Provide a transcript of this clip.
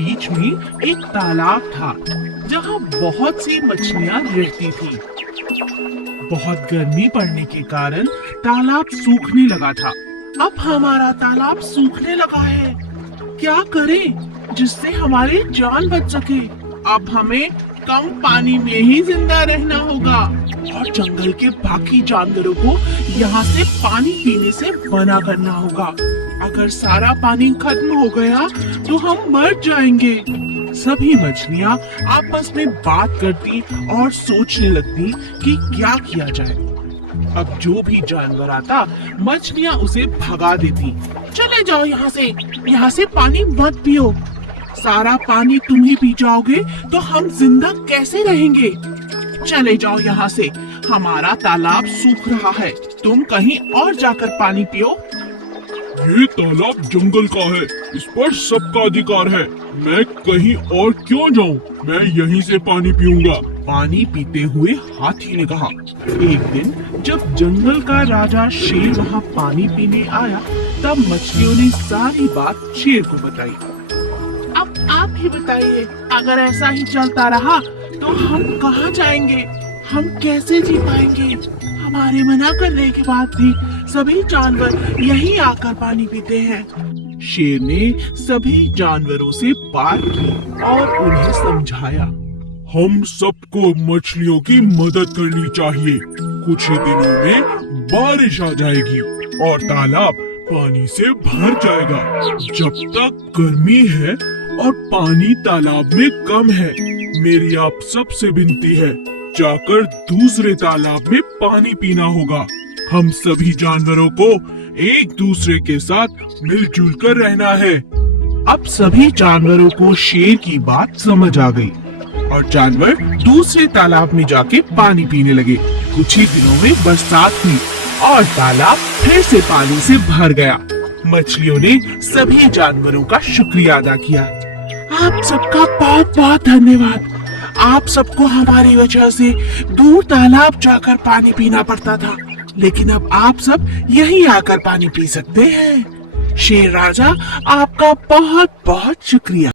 बीच में एक तालाब था जहाँ बहुत सी मछलियाँ रहती थी। बहुत गर्मी पड़ने के कारण तालाब सूखने लगा था। अब हमारा तालाब सूखने लगा है, क्या करें जिससे हमारी जान बच सके। अब हमें कम पानी में ही जिंदा रहना होगा और जंगल के बाकी जानवरों को यहाँ से पानी पीने से मना करना होगा। अगर सारा पानी खत्म हो गया तो हम मर जाएंगे। सभी मछलियाँ आपस में बात करती और सोचने लगती कि क्या किया जाए। अब जो भी जानवर आता मछलियाँ उसे भगा देती। चले जाओ यहाँ से पानी मत पियो। सारा पानी तुम ही पी जाओगे तो हम जिंदा कैसे रहेंगे। चले जाओ यहाँ से, हमारा तालाब सूख रहा है, तुम कहीं और जाकर पानी पियो। ये तालाब जंगल का है, इस पर सबका अधिकार है। मैं कहीं और क्यों जाऊं? मैं यहीं से पानी पीऊंगा। पानी पीते हुए हाथी ने कहा। एक दिन जब जंगल का राजा शेर वहाँ पानी पीने आया तब मछलियों ने सारी बात शेर को बताई। अब आप ही बताइए, अगर ऐसा ही चलता रहा तो हम कहाँ जाएंगे, हम कैसे जी पाएंगे। हमारे मना करने के बाद भी सभी जानवर यहीं आकर पानी पीते हैं। शेर ने सभी जानवरों से बात की और उन्हें समझाया। हम सबको मछलियों की मदद करनी चाहिए। कुछ ही दिनों में बारिश आ जाएगी और तालाब पानी से भर जाएगा। जब तक गर्मी है और पानी तालाब में कम है, मेरी आप सबसे विनती है, जाकर दूसरे तालाब में पानी पीना होगा। हम सभी जानवरों को एक दूसरे के साथ मिलजुल कर रहना है। अब सभी जानवरों को शेर की बात समझ आ गई और जानवर दूसरे तालाब में जाके पानी पीने लगे। कुछ ही दिनों में बरसात हुई और तालाब फिर से पानी से भर गया। मछलियों ने सभी जानवरों का शुक्रिया अदा किया। आप सबका बहुत बहुत धन्यवाद। आप सबको हमारी वजह से दूर तालाब जाकर पानी पीना पड़ता था, लेकिन अब आप सब यहीं आकर पानी पी सकते हैं। शेर राजा, आपका बहुत बहुत शुक्रिया।